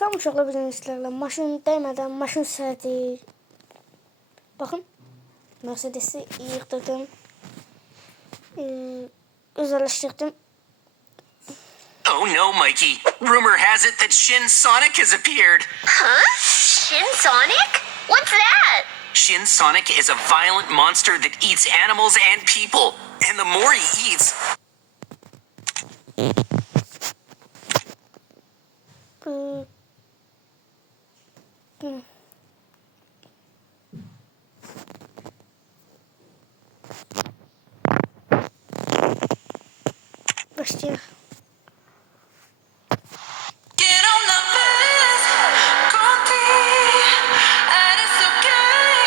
Sağ uşaqlar bizimkilərlə maşın dəymeden maşın sürədi. Bakın. Mercedes'i yıktırdım. Özelleştirdim. Oh no, Mikey. Rumor has it that Shin Sonic has appeared. Huh? Shin Sonic? What's that? Shin Sonic is a violent monster that eats animals and people. And the more he eats, Başlayalım. Get on the bus, contigo, eres okay,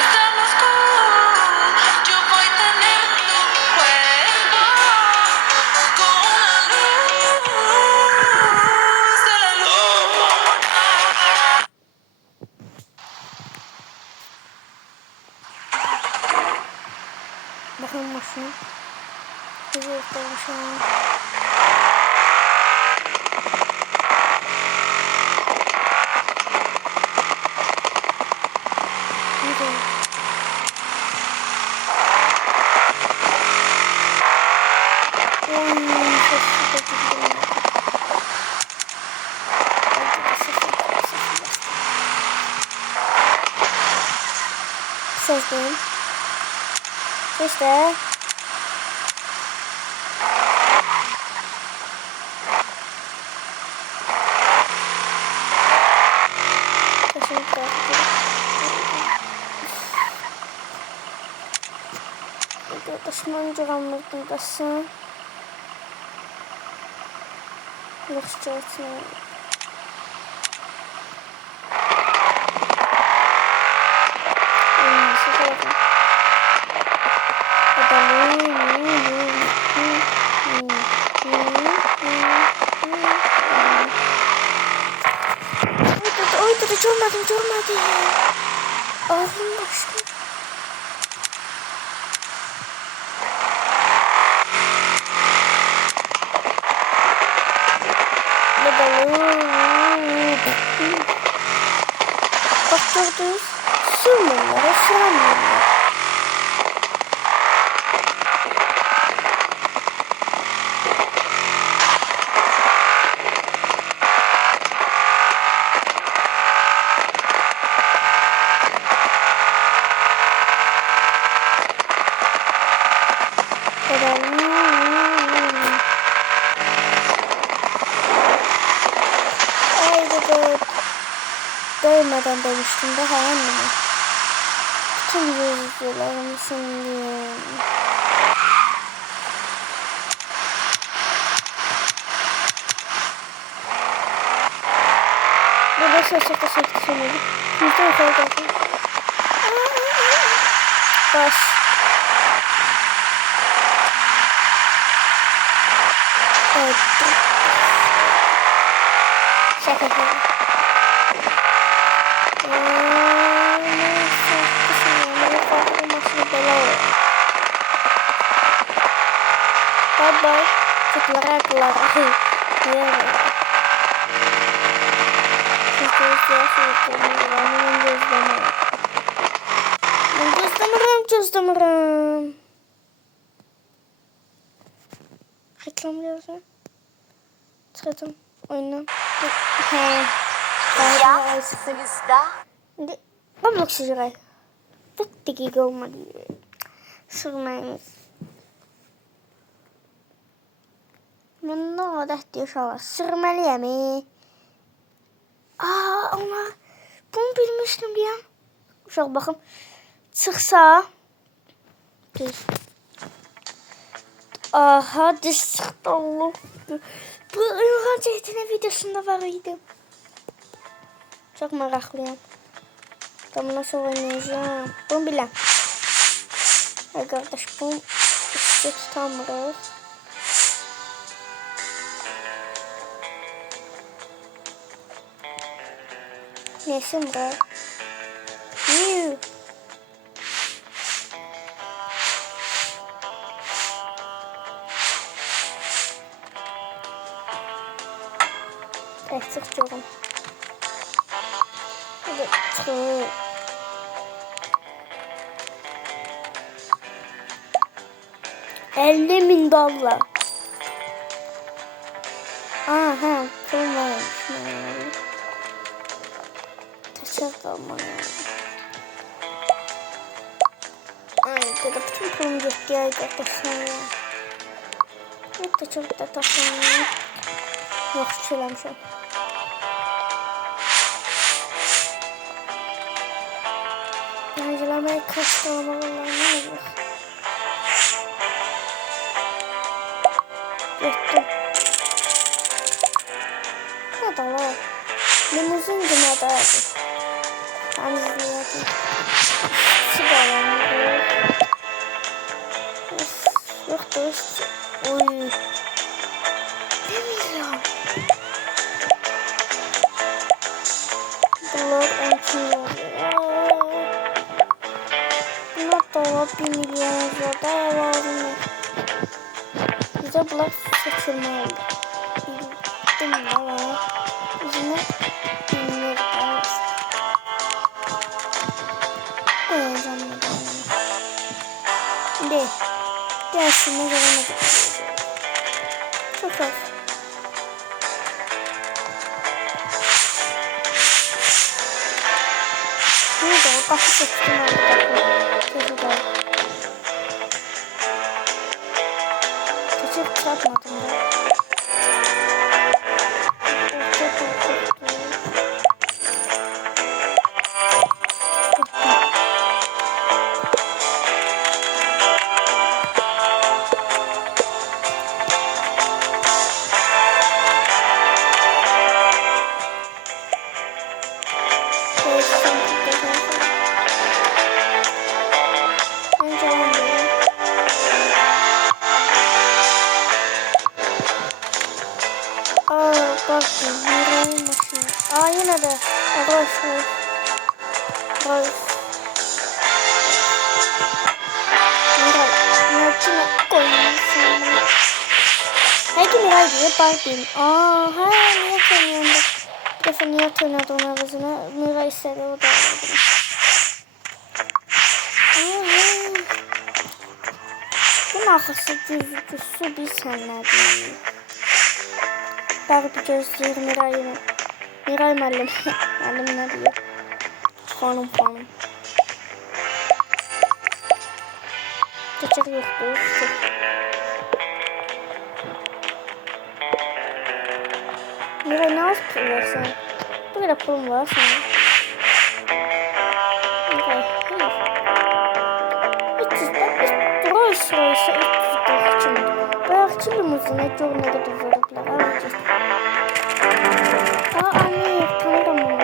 estamos cool. Yo voy a tener tu cuerpo con la luz de la luna. Bakın maşına. Güzel maşına. Sesleyin. İşte. Taşıman cıramlıktan basın. Yaxşı etsin. Görmedim. Ağzım başladı. Bak gördünüz. Sürmüyorlar, sürmüyorlar. Değmeden demiştim daha anneme. Bütün yüzülerimi sanıyorum. Burada şaşırtı sanırım. Yüzden yukarı geldim. Baş. Evet. Şaka yapıyorum. Bye bye. Keluar. Cüzdanım. Reklam yazıyor. Çıkardım oyundan. Я звезда. Roblox сыграй. 4 dakika olmadı. Sırmayınız. Ben ne kadar diyorlar. Sırmalıyım. Ama bunu bilmiştim bir an. Şöyle bakın. Çıksa. Düz. Aha düz çıktı Allah. Bu Ürgan Ceytin'in videosunda var idi. Çok meraklıyım. Tam nasıl oynayacağım? Bunu bilem. Ay kardeş bunu işte tutamıyoruz. Neyse bro. Yuh. Eksik diyorum. Çık. 50.000 dolar. Aha, tamam. Teşekkür ederim. Ay, burada bütün pulum gitti arkadaşlar. Çok da tatlıyım. Yok, söylemişim. Yancelamaya kaç tane var? Yettim. Ne da var? Limuzin güne de vardı. Ben izleyedim. Çıkarım. Yok da işte. Oy. 1 milyon. Bunlar 12 milyon. Bunlar da var 1 milyon. Da var mı? Bize bunlar seçilme oldu. Bildim de var. Yüzüne bilmiyorum. Koyacağım da. Değil. Gelsin ne zaman çok az. Ne de o kapı seçtim orada. Teşekkür çarpmadım da. Bak yürüyün maşını. Yine de arkadaşlar. Miray koymuşsun. Peki Miray diye bakayım. Niye tanıyorum da. Bir defa niye tanıyordu onun ağzına. Miray istedi o da aradım. Bunun arkası gözüküsü bir senledi. Belki gözleri Miray'ın. Miray müellim. Müellim ne diyor? Hanım. Geçer yoktu. Miray ne az pul versen? Bu kadar pulum var senin. Miray hayır. 300 bak. Rolls Royce'a 300 için. Bayakçı limuzine çok negatif verirler. Alacağız. Anne tanıdım onu.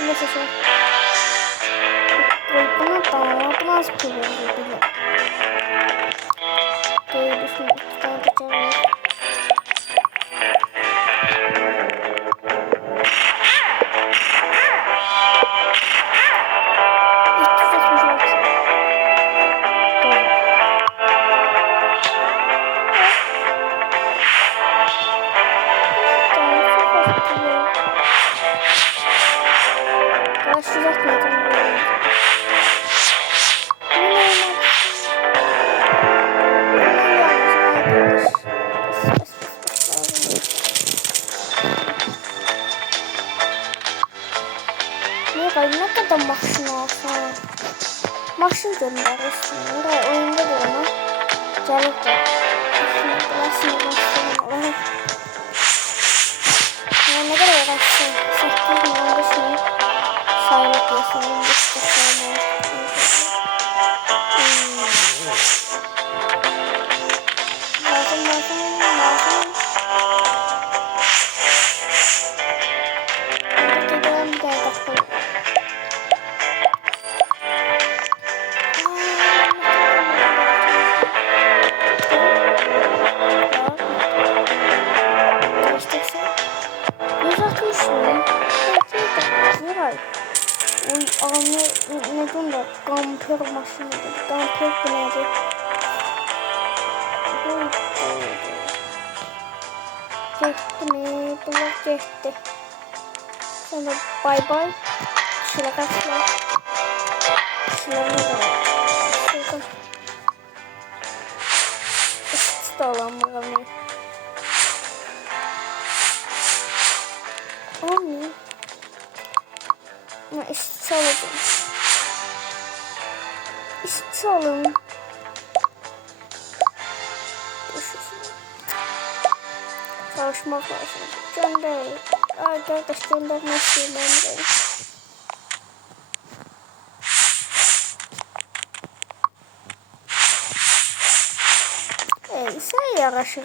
Bunu seçelim. Bu nasıl pul verir bile. Böyle düşünün. 2 tane geçelim. Ne kadar maksimum alsana. Maksimum gönderirsin. Buraya oyunda da ama. Gelip de. Aslında maksimum. Ne kadar uğraşsın. 8 mi 15 mi? Sağlık yaşamın bir sıkıntı. Lazım. Gidelim bir daha bakalım. Ne durumda? Gamper maşını. Gamper bu nedir? Yetti. Sonra bay bay. Şuraya kaçlar. Şuraya da var. Şurada. İşte olan bakalım. Olmuyor. Ama işte alalım. İşte alalım. Çalışmak lazım. Gönder. Arkadaş göndermek istiyorum. Sen yaraşır.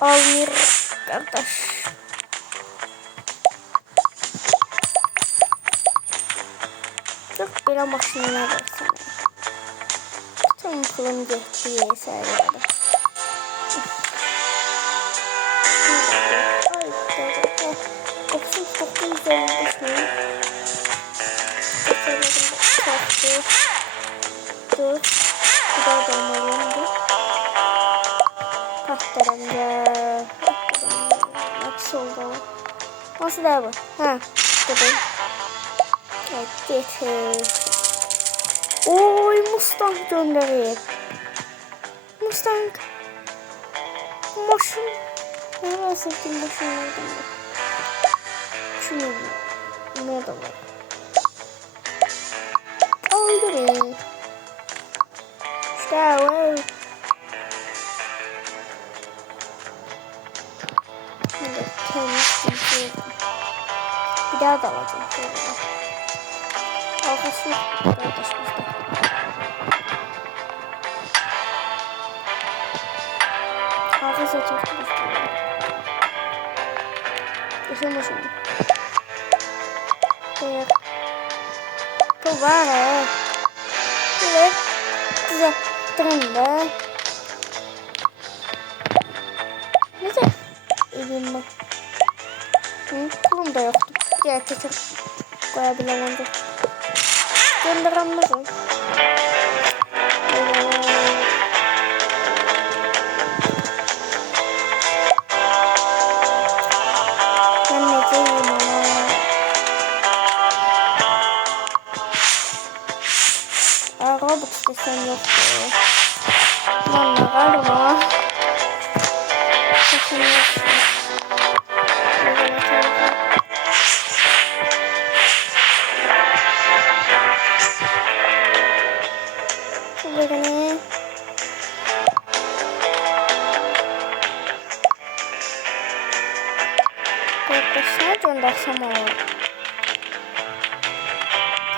Almir kardeş. Çok böyle maşinine versene. Tüm kulum geçti yesaydı. Kopsun çok güzel düşünüyorum. Dur. Bir daha dolmalıyım bu. Tahtaranca. Nasıl oldu? Nasıl da bu? Ha. Dur. Evet getir. Oy Mustang göndereyim. Mustang. Maşın. Ne var sevdiğim maşınlardan da. Şunu ne da var. Öldürün. İşte o. Şimdi temiz bir bir daha da alacağım. Arkası kardeşimizde. Arkası çok güzel. Yaşama şimdi. Evet. Bu var ya. Evet. Güzel. Trende. Neyse. Evim bak. Pulum da yoktu. Gerçekten koyabilemem. Gönderemezim. Ben ne diyeyim ama. Robux desem yoktu. Ben de galiba. Sakın yoktu. Birini arkadaşına göndersem olur.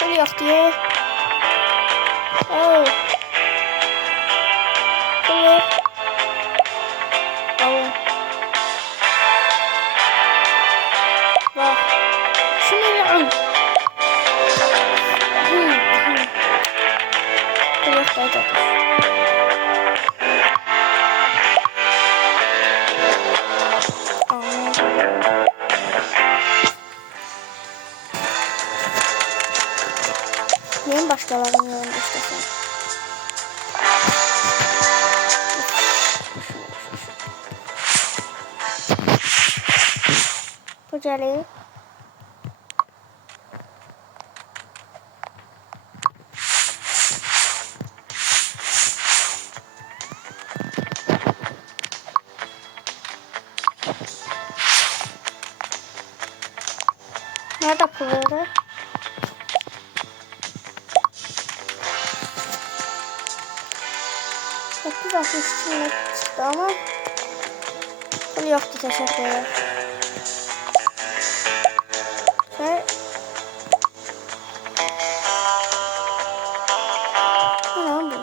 Pul yok diye. Oh. Pul yok. Oh. Bak. Şunu al. Pul yok da Niye başkalarının yanında istesin? Kucali. Nerede pulları? Çok hafif içine çıktı ama pul yoktu, teşekkürler. Ve bu ne oldu?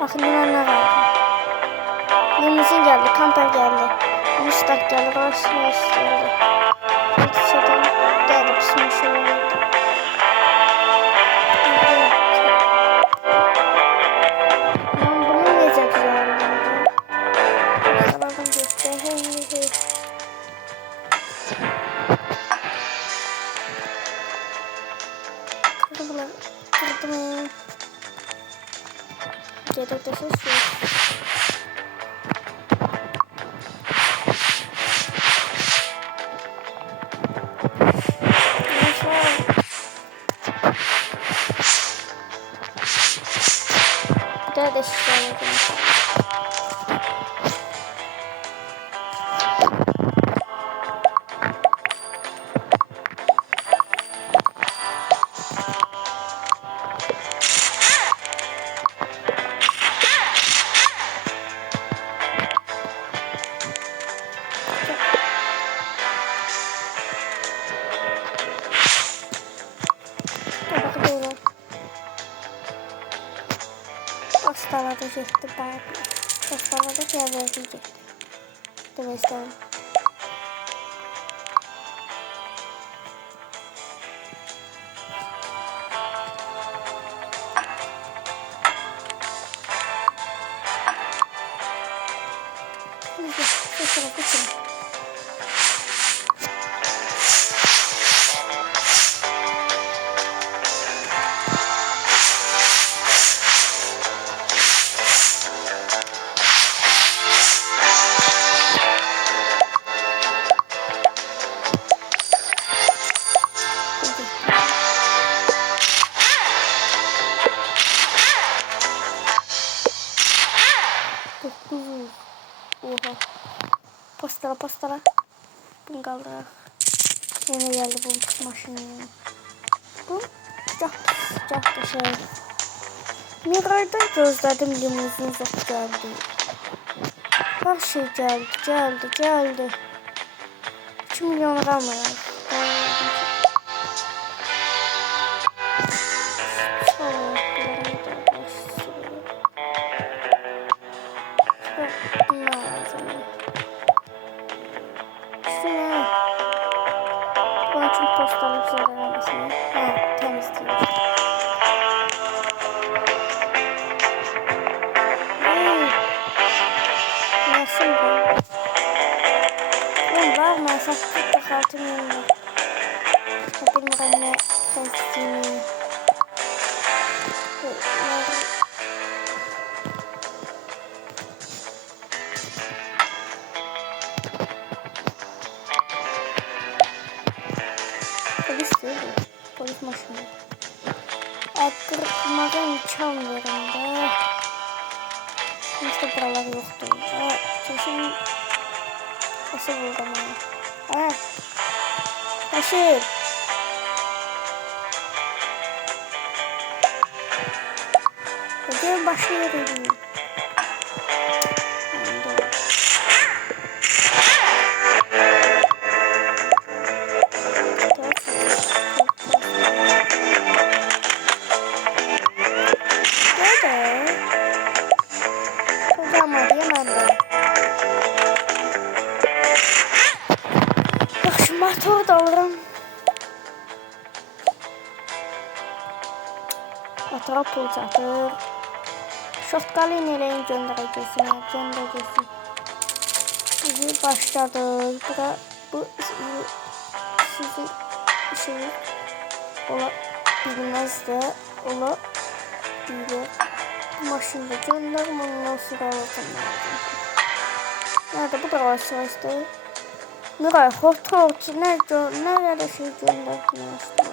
Bakın ne var. Limuzin geldi, kamper geldi. Müstak gelir aşağı istiyordu. Gitsedim dedi pişmiş olurdu. Ben bunu nece güzeldim. Saladım gitti. Hey. Kırdım. Gerek de ses yok. Bir daha da şişe Hastalarda gitti bari. Hastalarda geldi gitti. Demek istedim. Geçelim. Oha. Pastala. Bunu kaldırak. Yine geldi bu maşını. Bu sıcak da şey. Miray'da gözledim limuzin zat geldi. Her şey geldi. 2 milyon kalmıyor. Postalı güzel olmasını. Temiz diyor. Nasıl bu? Var mı? Saklık da kartım yanında. Bilmiyorum ne testini. Polis maşını. Kırpmadan çalmıyorum da. İşte buralar yoktu. Çeşim. Nasıl buldum onu? Taşı. Hadi başlayalım. Motoru da alırım. Motora pul çatır. Şotkalı neleyin gönderəcəksin. Bizi başladı. Bu sizin işiniz ola bilmez de ola bilir. Bu maşında gönderim ondan sonra alacağım. Nerede bu da varsa işte. Miray fotoğrafçı nerede şey gönderdin aslında.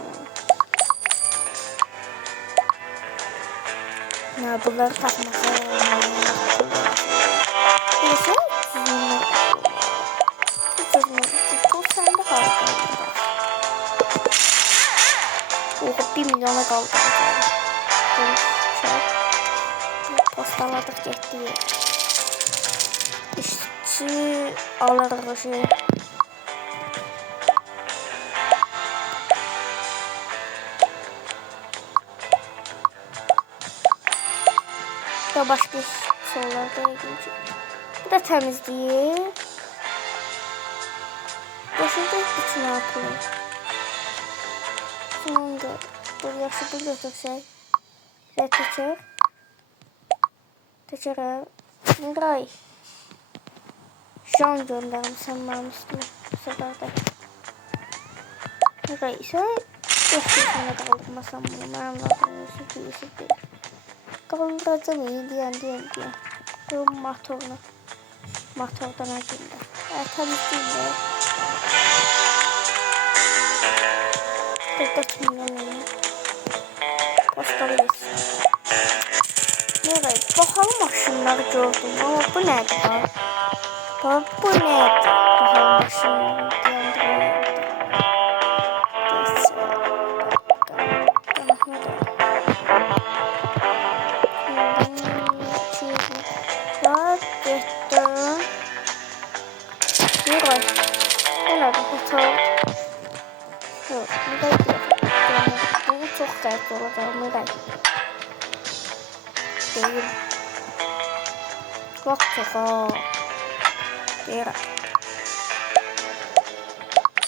Ne bunları takması. Neyse sizinle. Bu sende kaldı. Oha 1 milyona kaldı. Postaladık gitti. İşçi alırız şey. Başka sorularda ilginç. Bu da temizliği. Yaşayacak için ne yapalım? Şimdi dur yaxşı bir götürsək. Və teçer. Teçerə. Miray. Can göndermişsən mənim üstümə. Bu səfər də. Miray isə yaşayışına qaldırmasam bunu. Mənim adımı Yusuf deyil. Qaldıracam iyi deyən. Bu motorunu. Motordan əgində. Təmizliyim. Burada kimləməyim. Postalıyız. Nereye? Bakalım maşınları gördüm ama bu nedir ha? Baba bu nedir? Bakalım maşınları diyandırıyorum. Neyse. Ya getdim. Nereye? Nerede fotoğraf? Yok, Miray değil. Bu çok zevkli olacak Miray. Değil. Çok çok o. Değil.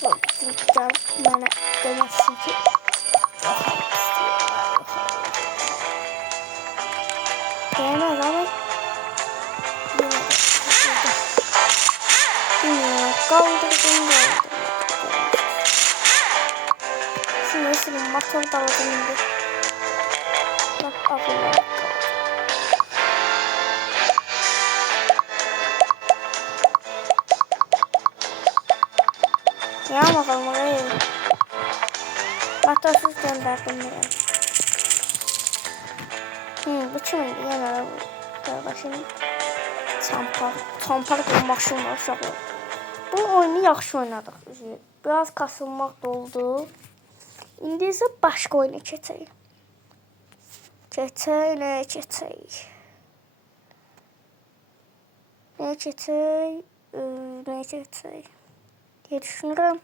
Yok, gel bana demesin ki. Değmez ama. Bilmiyorum, kaldırdım. Şimdi ısırım motor daladım indi. Bak akıllı. Ya bakalım oraya. Motorsuz gönderdim buraya. Bu kimin? Yine araba. Başını. Çampar bir maşın var uşaqlar. Bu oyunu yaxşı oynadık. Biraz kasılmaq da oldu. İndi isə başqa oyuna keçək. Nə keçək? Diye düşünürüm.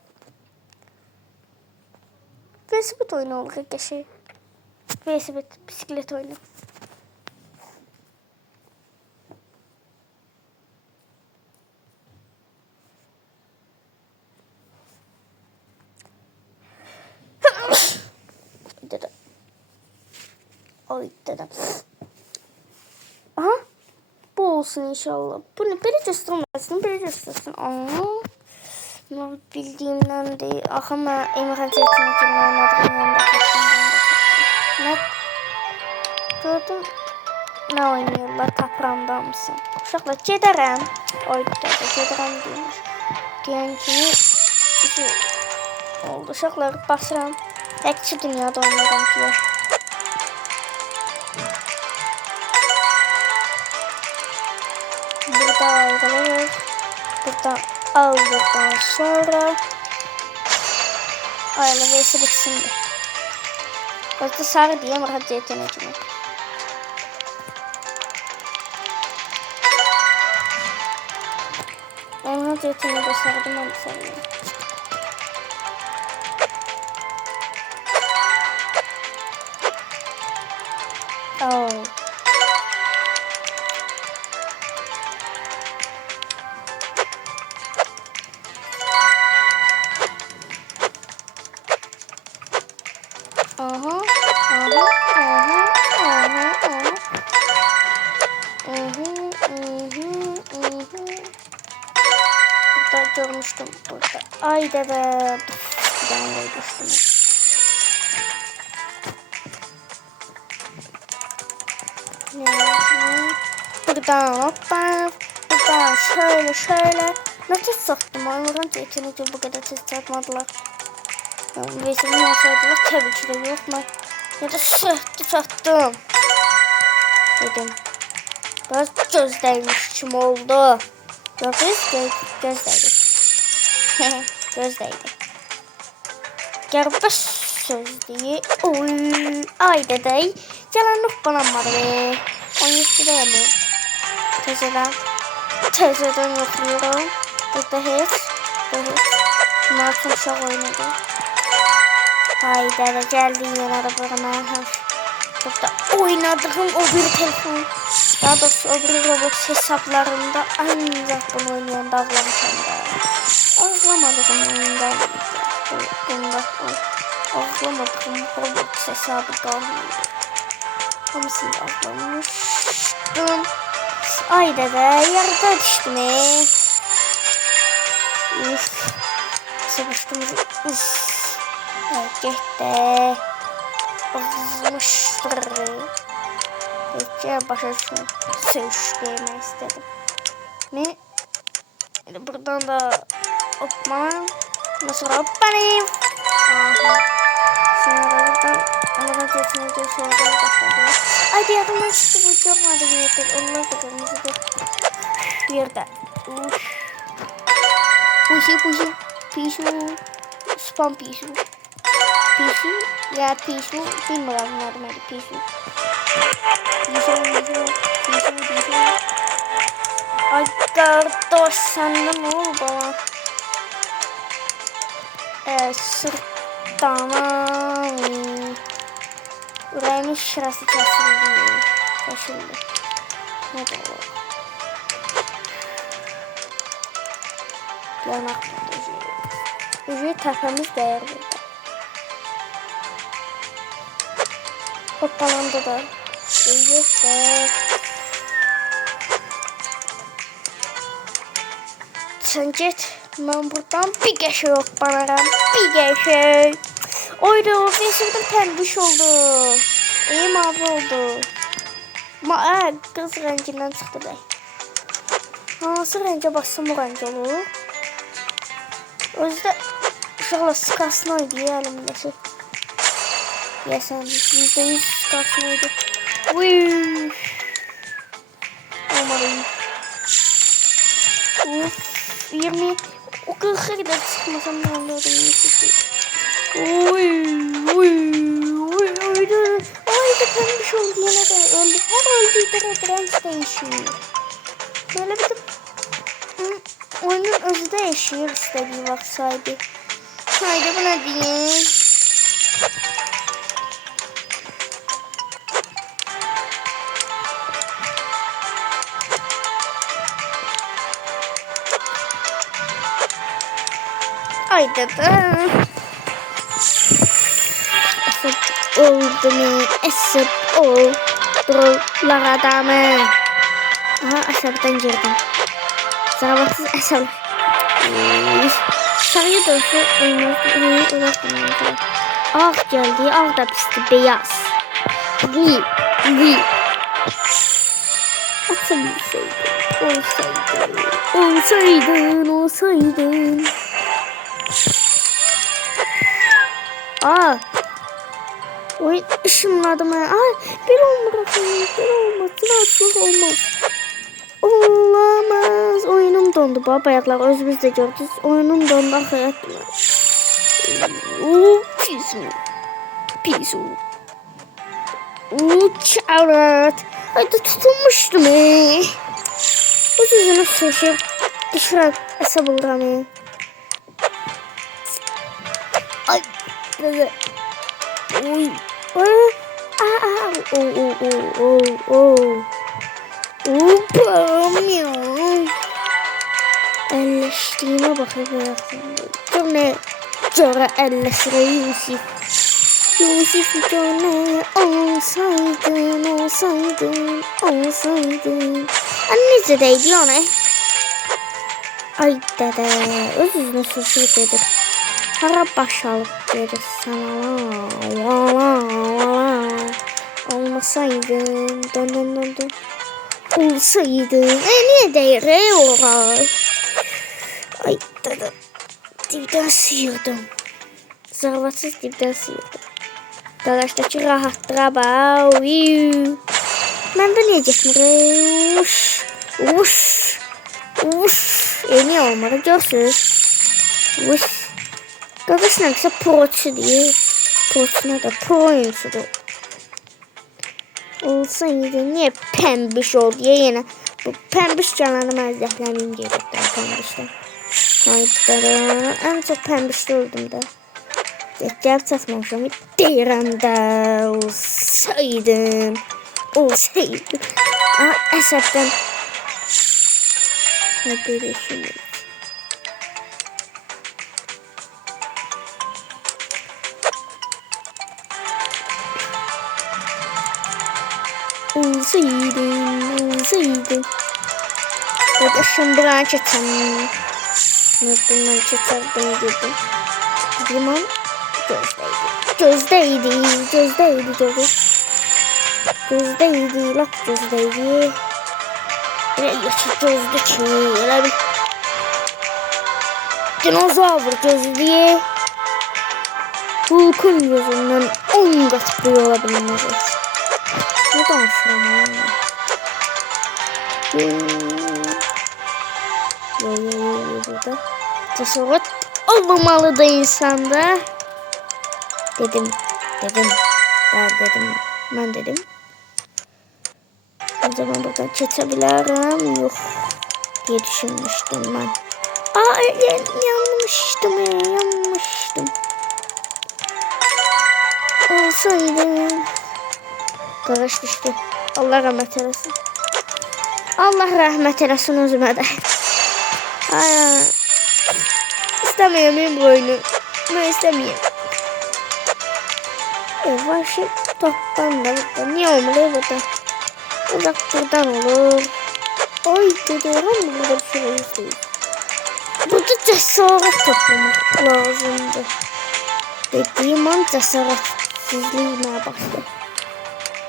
Velosiped oyunu olur geçək. Velosiped, bisiklet oyunu. Dedem. Ay dedem. Aha. Bu olsun inşallah. Bu ne? Biri göstersin. Ama bildiğimden değil. Aha ben Emirhan Çetin'in oynadım. Ne? Gördüm. Ne oynuyorlar? Tapramda mısın? Uşaqlar gedərəm. Ay dedem. Gedərəm deymiş. Deyən kimi oldu. Uşaqlar basıram. Təkçi dünyada oynayıram ki. Burada ayrılırız. Burada aldıktan sonra ayrılırsa bitsin de. Burada sarı diye rahat yeteneceğim. Ben rahat yeteneği de sardım ama sarıyorum. Oh. Burada görmüştüm burada. Ay dede. Ben de düştüm. Buradan hoppa. Buradan şöyle. Nasıl sattım? Onların yeteneği bu kadar tez satmadılar. Vesile olsaydılar tabii ki de yok mu? Ya da sattım. Dedim. Biraz gözdeymiş kim oldu. Gördünüz gözdeydi. Gözdeydi. Gerbe söz diye. Oy. Ay dedey. Yalanlık bana var be. 17'de yedim. Tezeden yapıyorum. Burada hiç. Bunlar çok çok oynadı. Haydi geldi yine arabana. Burada oynadığım o bir telefon. Daha doğrusu öbür Roblox hesaplarımda ancak bunu oynayanda ağlamışam da. Ağlamadığım oyunda bunda ağlamadığım Roblox hesabı kalmıyor. Hamısında ağlamıştım. Ayda da yarıda düştüm. Uf. Savaştığımızı erkekte bozmuştur. Peki başa seviştirmek istedim. Ne? Buradan da hopma. Nasıl hoppanayım? Aha. Sonra buradan onlardan geçmeye sonra başladım. Ay diğerinden çıktı bu görmedi bir yerde. Onlar da kırmızı bir yerde. Pushi. Pisu. Spam pisu. Pisu. Ya pisu. Bilmiyorum nerede pisu. Pisu. Ay kardeş sen de ne oldu bana? Sırttan. Yüreğimin şurası kesildi. Ne oldu? Yanak ucu təpəmiz dəyər burada. Hoppalandı da. Yok da. Sen get. Ben buradan bir geçe hoppalaram. Bir geçe. Oyda o resimde pembiş oldu. İyi mavi oldu. Kız renginden çıktı bey. Hansı renge bassam o renk olur. Özde uşaqla skasını oynayır əlimdəsi. Yəsən, %100 skasını oydu. Uyuuuy. Olmalıyım. Uf, 20. O 40'a kadar çıkmasam ne anladım. Oydu pembiş oldu yine de öldü. Her öldüğü de renk değişiyor. Böyle bir de oyunun özü değişiyor istediği vakit sahibi. Haydi buna diyeyim. Haydi da. Esip oldu mu? Esip oldular adamı. Aha aşağıdan girdim. Zarabatsız esam. Sarıya doğrusu ulaştırmayacağım. Ağ geldi, ağ da pisti, beyaz. Gı. Olsaydın. Aa. Oyun ışınladım ha. Bir olmaz. Olamaz. Oyunum dondu. Baba ayaklar özümüz de gördünüz. Oyunum dondu. Pisu. Çağırt. Haydi tutulmuştum. O yüzden şaşır. Dışarı hesap uğramaya. Ay. Böyle. Oy. Elleştiğime bakayım. Dur ne? Cara elleşire Yusuf. Yusuf ne? Olsaydın. Annesi deydi ona. Ay dede. Öz yüzüne sözü dedi. Hara baş alıp dedi sana. Olmasaydın. Dön. Olsaydın. Niye değil olay? Ay dede. Dibden sıyırdım. Zırvatsız dibden sıyırdım. Garajtaki rahatlığa bak. Ben de niye gitmiyorum? Uş. Niye olmadı? Görsünüz. Uş. Garajın ise proçu diye. Proçuna da pro oyuncudur. Olsaydı niye pembiş oldu ya yine. Bu pembiş canlarını ben zehlemeyim gerekten pembişten. Hayda. En çok pembişte oldum da. Gel satmamışım. Deyirəm də olsaydın. Əsəbdən. Ne böyle şimdi? Olsaydı. Arkadaşım bir an çetem. Bundan çeterdim dedim. Limon gözdeydi. Lak gözdeydi. Böyle yaşlı gözlü ki. Öyle bir dinozavr gözlü. Hulk'un gözünden 10 kat büyük olabilir. Ne danışıyorum ya? Burada cesaret olmamalı da insanda. Dedim. Ben dedim. O zaman buradan çetebilirim. Yok diye düşünmüştüm ben. Yanmıştım. Olsaydı. Karış düştü. Allah rahmet eylesin. Allah rahmet eylesin özüme de. İstemiyorum ben bu oyunu. Ben istemiyorum. Vahşi toptan da burada. Niye olmuyor burada? Uzak buradan olur. Ay gidiyorum burada bir şey değil. Burada cesaret toplamak lazımdı. Dediğim an cesaretsizliğime başladı.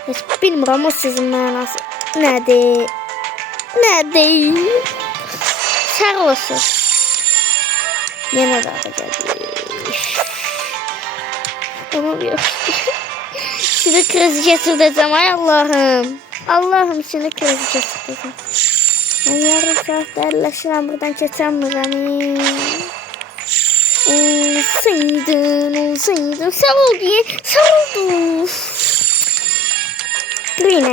Hiç bilmiyorum o sizin manası nedir? Sağ olsun. Yine daha geldi. Ama bir şimdi krizi geçireceğim ay Allah'ım. Şimdi krizi geçireceğim. Ben yarım saatte elleşirim buradan geçemiyorum. Olsaydın. Sağ oldu. Green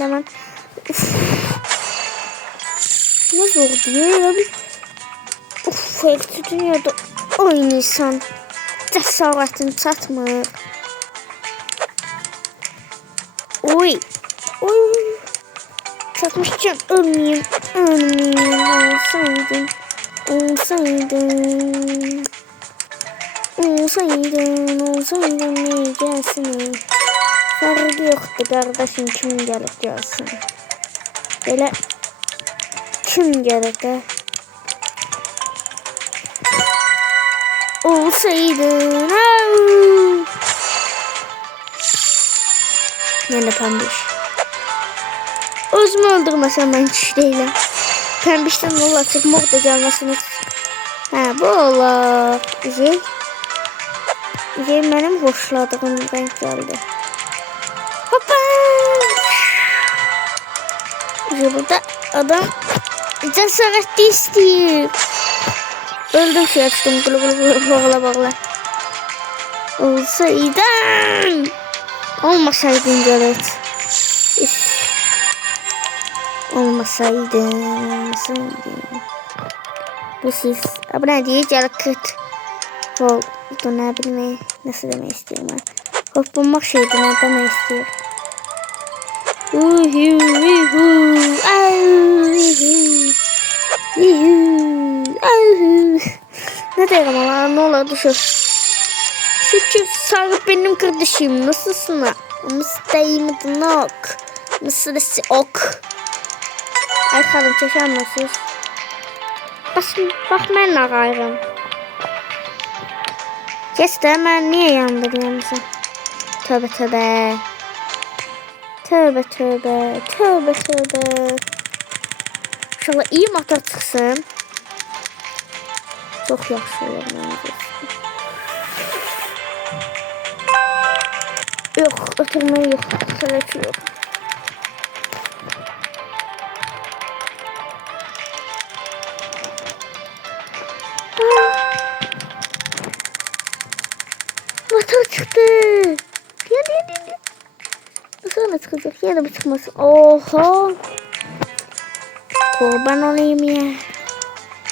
demem. Ne zor diye. Hepsi dünyada aynı insan. Cesaretin çatmır. Oy. Çatmışken ölmeyeyim. Olsaydın ne gelsin. Farkı yoktu kardeşim kim gelip gelsin. Böyle kim gelip de. Olsaydın. Ben de pembiş. Özümü öldürmesem ben hiç değilim. Pembişten valla çıkmak da gelmesiniz. Bu ola. Güzel benim hoşladığım renk geldi. Hoppa. Burada adam cesaretli istiyor. Öldüm şey açtım. Bağla. Olsaydın. Olmasaydın evet. Olmasaydın. Bu siz. Abone değil yarakıt. Oldu ne bilmeyi. Nasıl demek istiyorum ben. Hoppamak şeydi ne demek istiyorum. Ne derim ama ne olur düşür. Şükür sarıp benim kardeşim nasılsın? Mıstayımdın ok. Nasılsın ok. Arkadan çeşemezsiniz. Bak ben ararım. Kes de hemen niye yandırıyorum sen? Tövbe. İnşallah iyi motor çıksın. Çok yaxşı olur bence. Yok, oturmayı yok. Seleçi yok. Motor çıktı. Gel. Nasıl çıkacak? Ya da bu çıkmasın. Oha. Kurban olayım ya.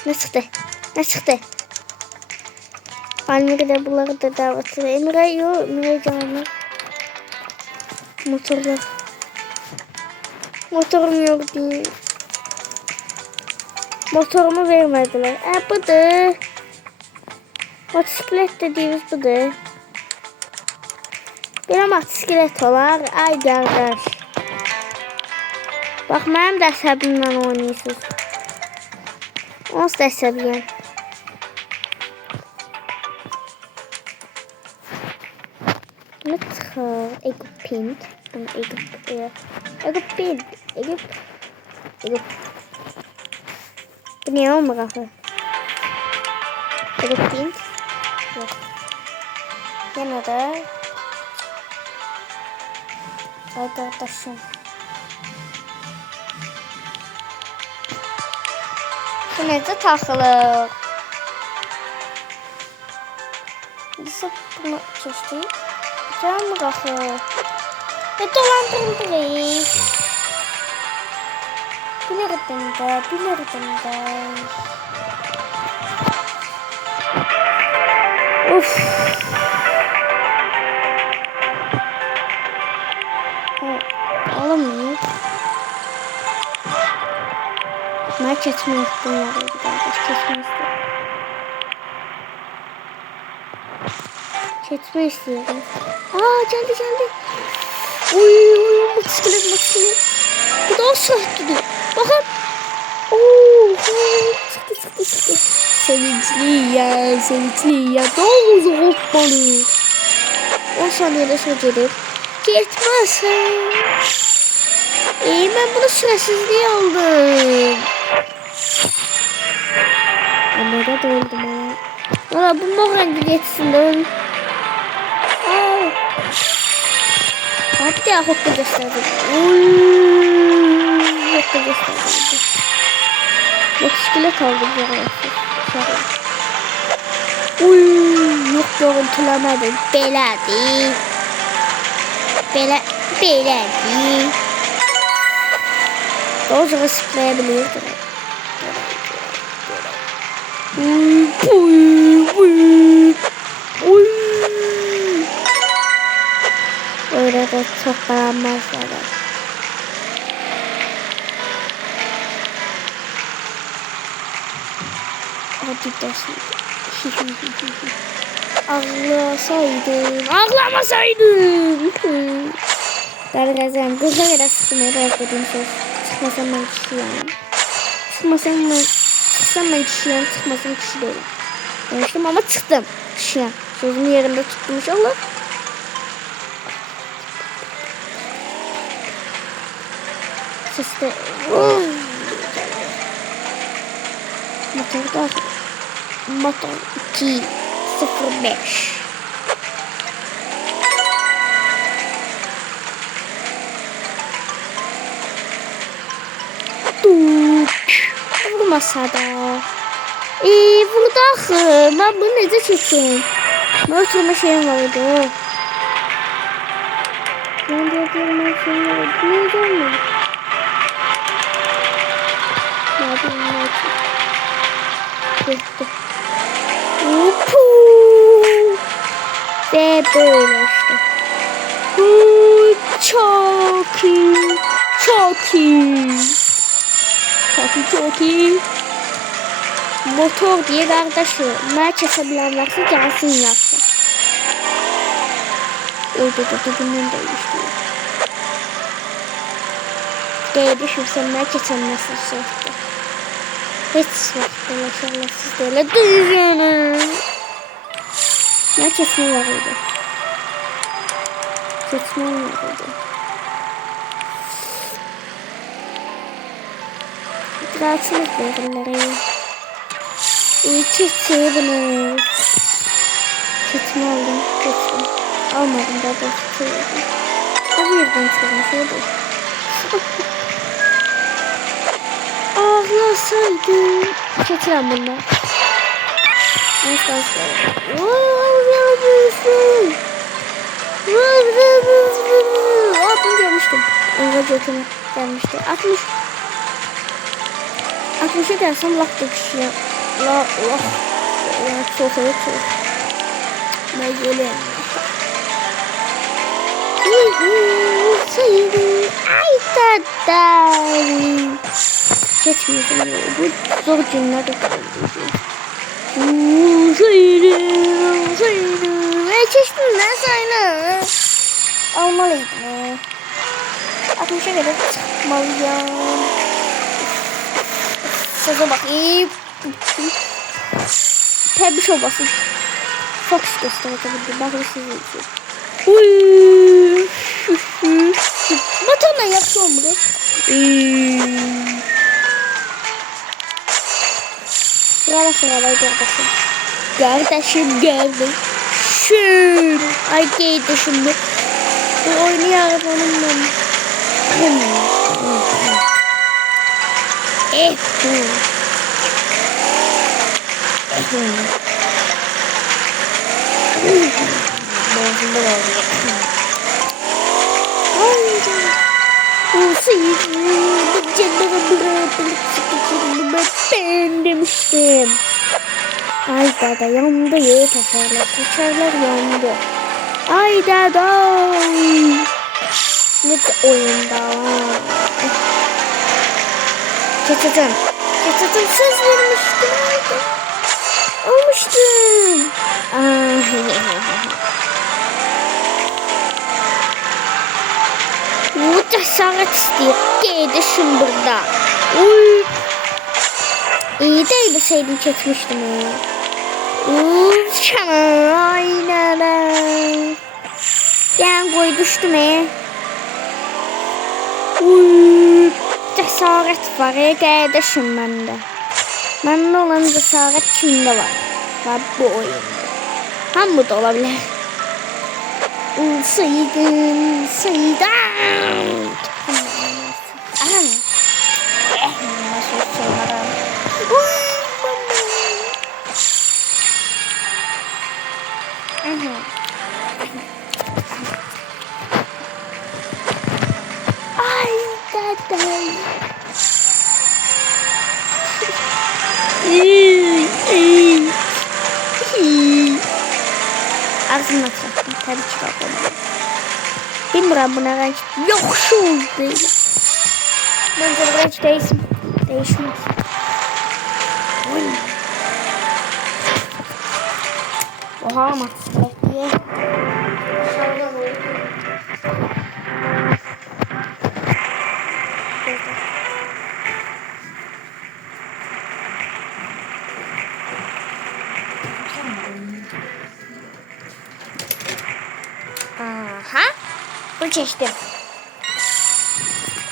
Ne çıktı? Annemle de bunları da davet edeyim. Emre canım. Motorlar. Motorum yok değil. Motorumu vermediler. Budur. Motosiklet dediğimiz budur. Bir motosiklet olar. Ay kardeş. Bak benim de əsəbimlə oynayırsınız. Onsuz da əsəbiyəm. Bunu çıxır. Ego Pink. Bunu Ego Pink. Bu niye olmur axı? Ego Pink. Yok. Yenə də. Ay qardaşım. Bu necə taxılır? Nasıl bunu çözdük? Güzel mi axı? Dolandırılırıq. Bilirdim də. Uf. Alamıyor. Ben keçmək istəyirəm. Keçmək istəyirəm. Geldi. Uy, motosiklet. Bu da o sırtlıdır. Bakın. Çıktı. Sevinçli ya. Doğru hoppalı. 10 saniyede söyleyeyim. Gitmesin. Ben bunu süresizliğe aldım. Nerede öldüm ha? Valla bu mor rengi geçsin de. Bir daha hoppa gösterdim. Hoppa gösterdim. Motosiklet aldım arkadaşlar. Yok görüntülemedim. Belədi. Doğru sıklayabilirdim. Öyle de çok beğenmezler. Hadi desin. Ağlamasaydım. Dargazam. Kıza kadar sıktım. Dargazam söz. Çıkmasam ben kişiyim. Çıksam ben kişiyim. Çıkmasam kişi değilim. Demiştim ama çıktım. Kişiyim. Sözümü yerinde tuttum inşallah. Seste. Motor 205. Vurmasa da. Vurdu axı. Ben bunu necə çəkeyim? Mən oturma şeyim var idi. Ben de oturma şeyim var idi. Necə olmadı? Gitti. Ve böyle işte. Çok iyi. Motor diye kardeşi. Ne kesebilen varsa gelsin yapsın. Öyle bundan da işte. Diye düşünsem ne kesemezsin sürekli. Hiç sürekli yaşarlar sizlerle duyuyorum. Ne kesme varıydı? Kesme varıydı. Rahatsızlık verirler. Keçi bunu. Keçme aldım. Keçtim. Almadım da çevirdim. O yerden çevirmiş. Ağlasaydım. Keçirəm bundan. Nasıl? Bunu görmüştüm. Önce götürme gelmişti. 60'a gelsem laf döküşüyor. La çok. Ne gelin. Olsaydı. Ay tatlım. Geçmedim. Bu zor günler de olsaydı. Ve çeşitli ne sayılır? Almalıydım. 60'a kadar çıkmalıyım. Söze bakayım. Tebrik olmasın. Fox gösterebildim. Bakın sizi için. Batonla yapıyor mu? Sırala kardeşim. Kardeşim. Ay kardeşim bu. Bu oynayalım onunla. Ben demiştim. Ay dada yandı ya taşarlar yandı. Ay dada. Ne oyunda var. Geçeceğim söz vermiştim. Olmuştum. Bu cesaret istiyor. Kardeşim burada. Uy. İyi değilseydim çekmiştim ya. Aynen. Ben koy düştüm ya. Uy. Cesaret var ya kardeşim bende. Bende olan cesaret kimde var? Var bu oyunda. Hem bu da olabilir. Olsaydım. Nasıl sorarım? Ay dadam. Ağzımla çaktım. Tabii çıkartamadım. Bilmiyorum buna renk yok şu değil. Bence bu renk değişmez. Oha ama. Bekliye. Aha. Bu çeştim.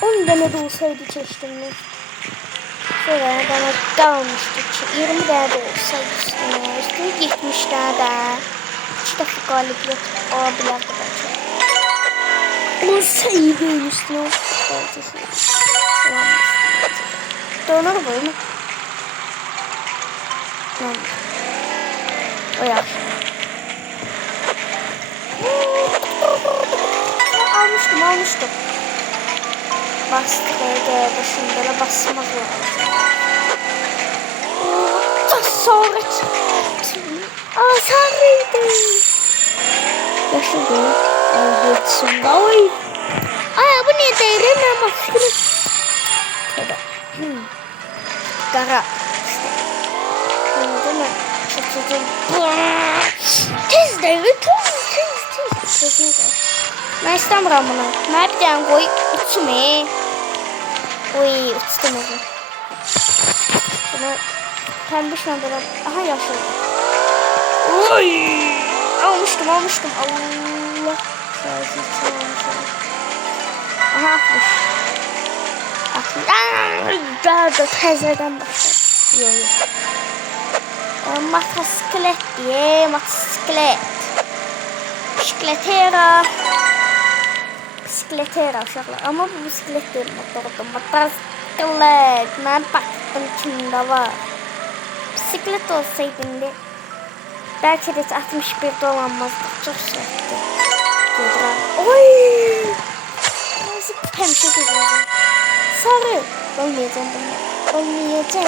10 tane de olsaydı çeştimli. Şöyle bana dağılmıştı. 20 tane de olsaydı üstüne 70 tane daha. 2 defa galibiyet olabilirdi bence. Olsaydı üstüne Donur boyu mu? O yaş. Almıştım. Bastık evde başında da basmak lazım. Cesaret. Sarıydı. Yaşadı. Evet sonunda. Oy. Ay bu niye değerli ama Kara. Değil mi? Tez devri tez. Ben istemiyorum bunu. Ne yapacağım? Koy uçum Oy uçtum onu. Bunu pembe şundan. Aha yaşadım. Oy. Almıştım. Allah. Şöyle almışım. Aha 60. Daha da tezeden başladı. Yok. Motosiklet diye motosiklet. Bisikletera uşaqlar. Ama bu bisiklet değil motorda. Motosiklet. Ben baktım kimde var. Bisiklet olsaydı belki de 61 dolanmazdı. Çok sırtı. Oy. Nasıl hemşe güzel. Sarı. Olmayacağım bunu. Olmayacağım.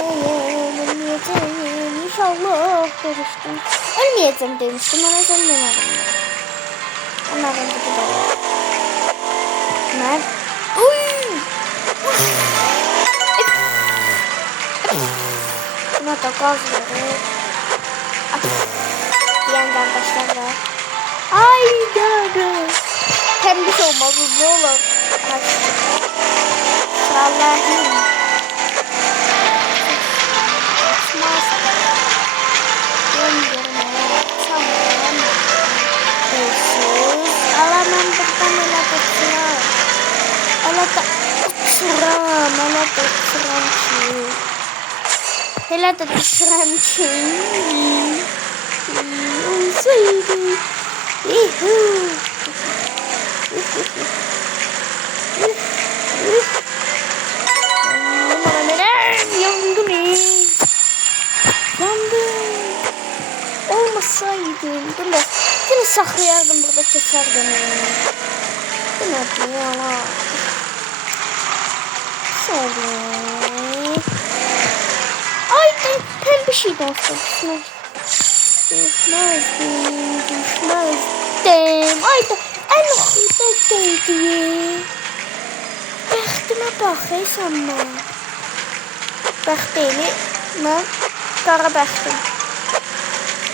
İnşallah demiştim. Ölmeyeceğim demiştim. Ona demedim. Onlardan da Ben... Uy! Buna da gaz verir. Diyen kardeşler var. Ay yarı. Temiz olmalı ne olur. Allah'ım. Açmaz. Döndürme. Çamurlama. Beşiz. Alamam buradan ele bakıram. Ele de uçuram. Ele de uçuram ki. Hele de uçuram ki. Olsaydı. Yandım. Olmasaydım. Dur da seni saklayardım burada çekerdim. Bu ne ya? Şöyle. Ay pembe şey de olsun. Düşmezdim. Ay da en hududaydı. Bəxtimə baxıysan mən. Bəxt deyil, mən qara bəxtim.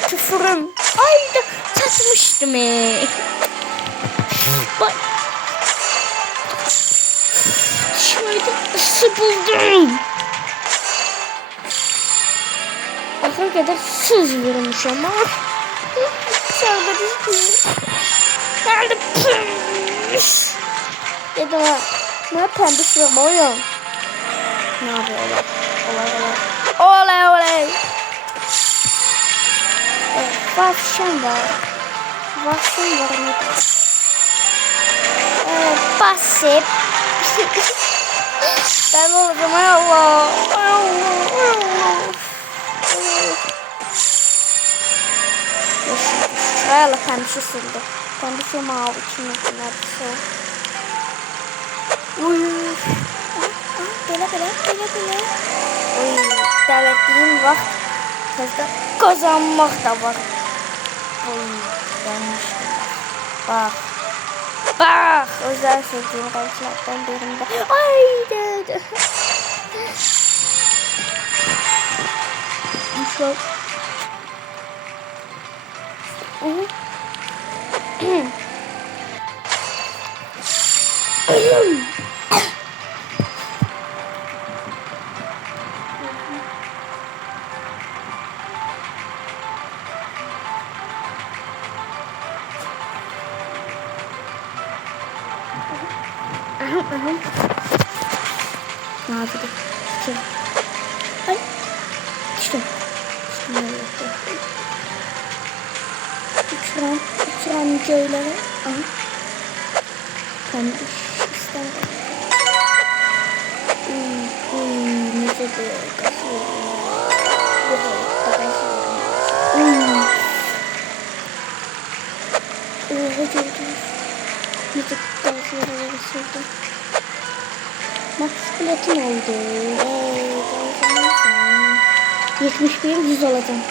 Küfürüm. Ay da çatmışdım. Bak. Şöyle ısı buldum. Axır qədər söz vermiş ama. Sağda düşdüm. Nerede püş? Dedim ha. Ne pembe sürme oyun. Ne yapıyor olay. Vahşen var. Ne de? Basip. Ben oldum Allah. Şuraya la pembişi sildi. Pembişi mavi içine neredeyse. Böyle. Delirdiğim vaxt tezdə kazanmaq da var. Gelmiştim. Bak. Özel sevdiğim renklerden birinde. Ay dedi. Nasıl? Ne yapayım? Ay. Düştüm. Uçuran köylere. Aha. Pembe İstanbul. Ne de Max platin oldu. 71 100 alacağım.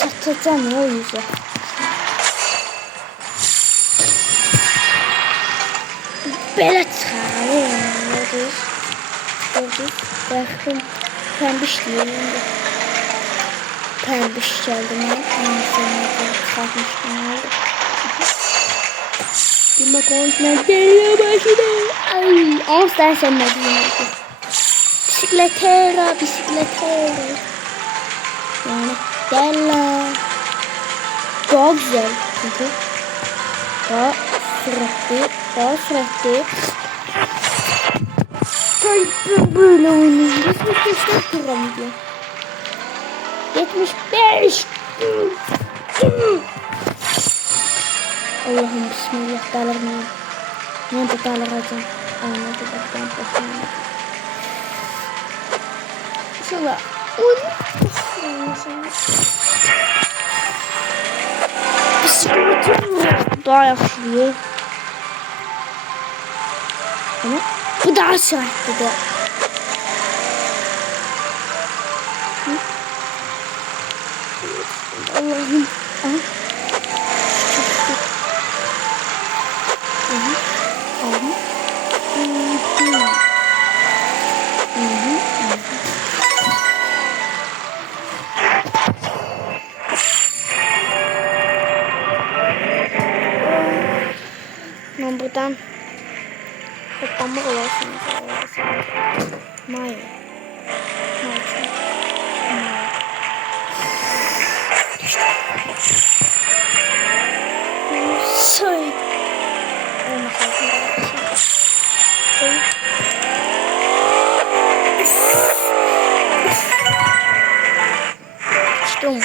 Çatacağım ya o 100'e. Böyle çıkarayım. Gördük. Bakın pembiş diyelim de. Pembiş geldi ben. Çıkartmıştım. Bir konuşma geliyor başına. Ay, 10 tane sen ne diyorsun? Bisikletera. Yani Della. Daha güzel çünkü. Daha sürekli. Kalbim böyle oynuyor. 75'ten kıramıyor. 75. Allah'ım bismillah dalar mı? Ne de dalar hocam? Anladım baktan bakıyorum. Şöyle. Bisikletim daha yakışıyor. Ama bu daha sertti de. Allah'ım. Aha. Toplanmak olasınız. Maya. Say. Açtım.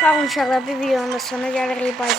Sağ olun uşaqlar, bir videonun da sonuna gəlirik. Bay